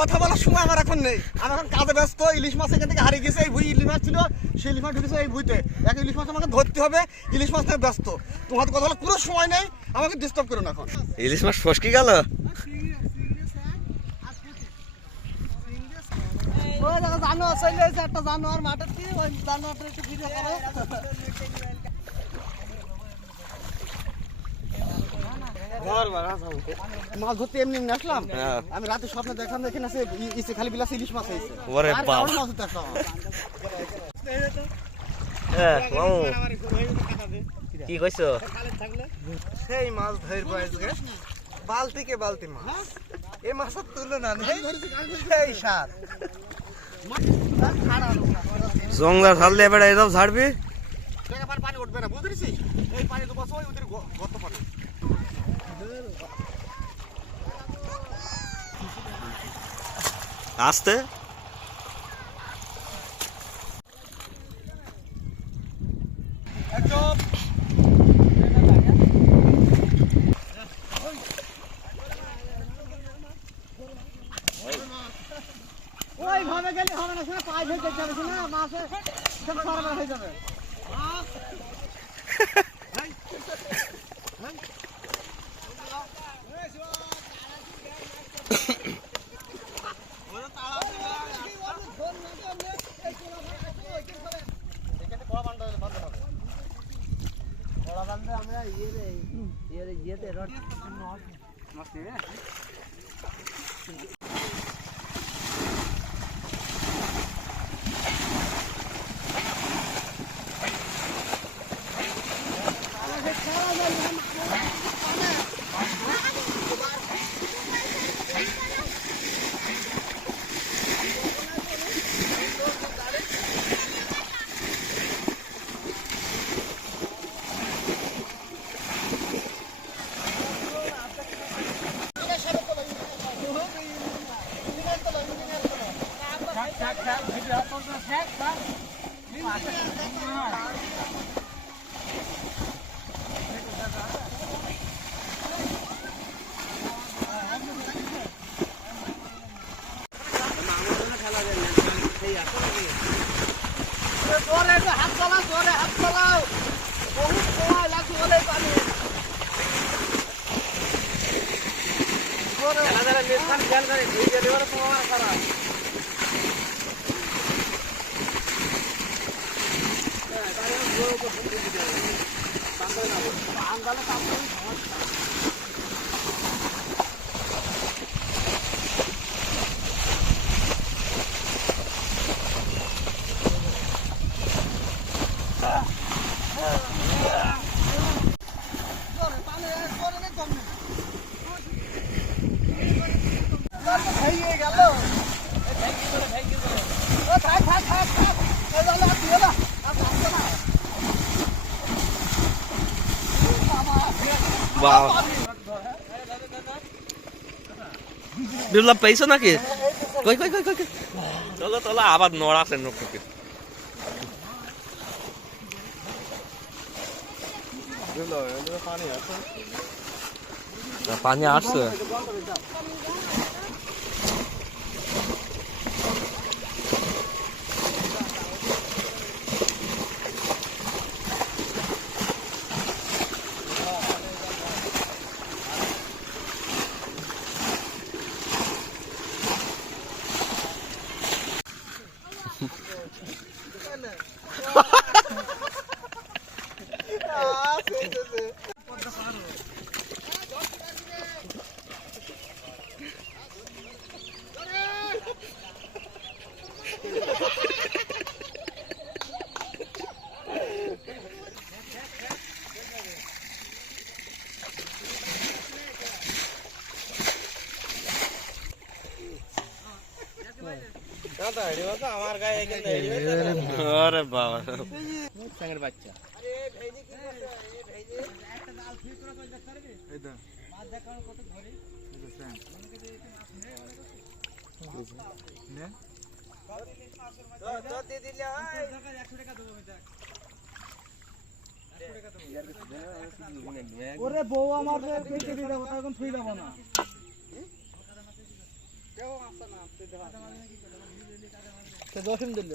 কথা বলার সময় আমার এখন নেই, আমি এখন কাজে ব্যস্ত। ইলিশ মাছ এখান থেকে হারিয়ে গেছে, এই ভুই ইলিশ মাছ ছিল, সেই ইলিশ মাছ ঢুকেছে এই ভুইতে। এক ইলিশ মাছ আমাকে ধরতে হবে, ইলিশ মাছ থেকে ব্যস্ত। তোমার কথা বলার পুরো সময় নেই, আমাকে ডিস্টার্ব করো না এখন। ইলিশ মাছ ফসকে গেল। জানোয়ার চলে এসেছে, একটা জানোয়ার মাঠের দিয়ে, ওই জানোয়ারটা একটু ভিডিও করো। মাছ ধরতে এমনি এমনি আসলাম, আমি রাতে স্বপ্নে দেখলাম এখানে আছে ইসে খালি বিলাসে ইলিশ মাছ হয়েছে। ওরে বাবা, কি কইছো? সেই মাছ ধরবো আজকে, বালতিকে বালতি মাছ। এই মাছের তুলনা নেই, সেই স্বাদ। জঙ্গলা ঝাড়লে এবার এসব ঝাড়বি, পানি উঠবে না, বুঝতে পেরেছিস? এই পানি তো বসো ওদের গর্ত পানি। আসতে ওইভাবে গেলে হবে না, সেটা পায়ে ধরে দেখতে হবে না, মাছে সব সরবরাহ হয়ে যাবে। আমরা ইয়েতে রড হাত চালাও, জোরে হাত চালাও, বহুত সময় লাগছে বলে পানি। বিপ্লব পাইছো নাকি? কই কই কই কই চলো চলো, আবার নড়া আছে নৌকোকে। পানি আসছে। আমার গায়ে আরে বাবা, সাঙ্গের বাচ্চা। ওরে বউ আমার এখন থুই যাবো না, কেউ আসছে না। দশম দিল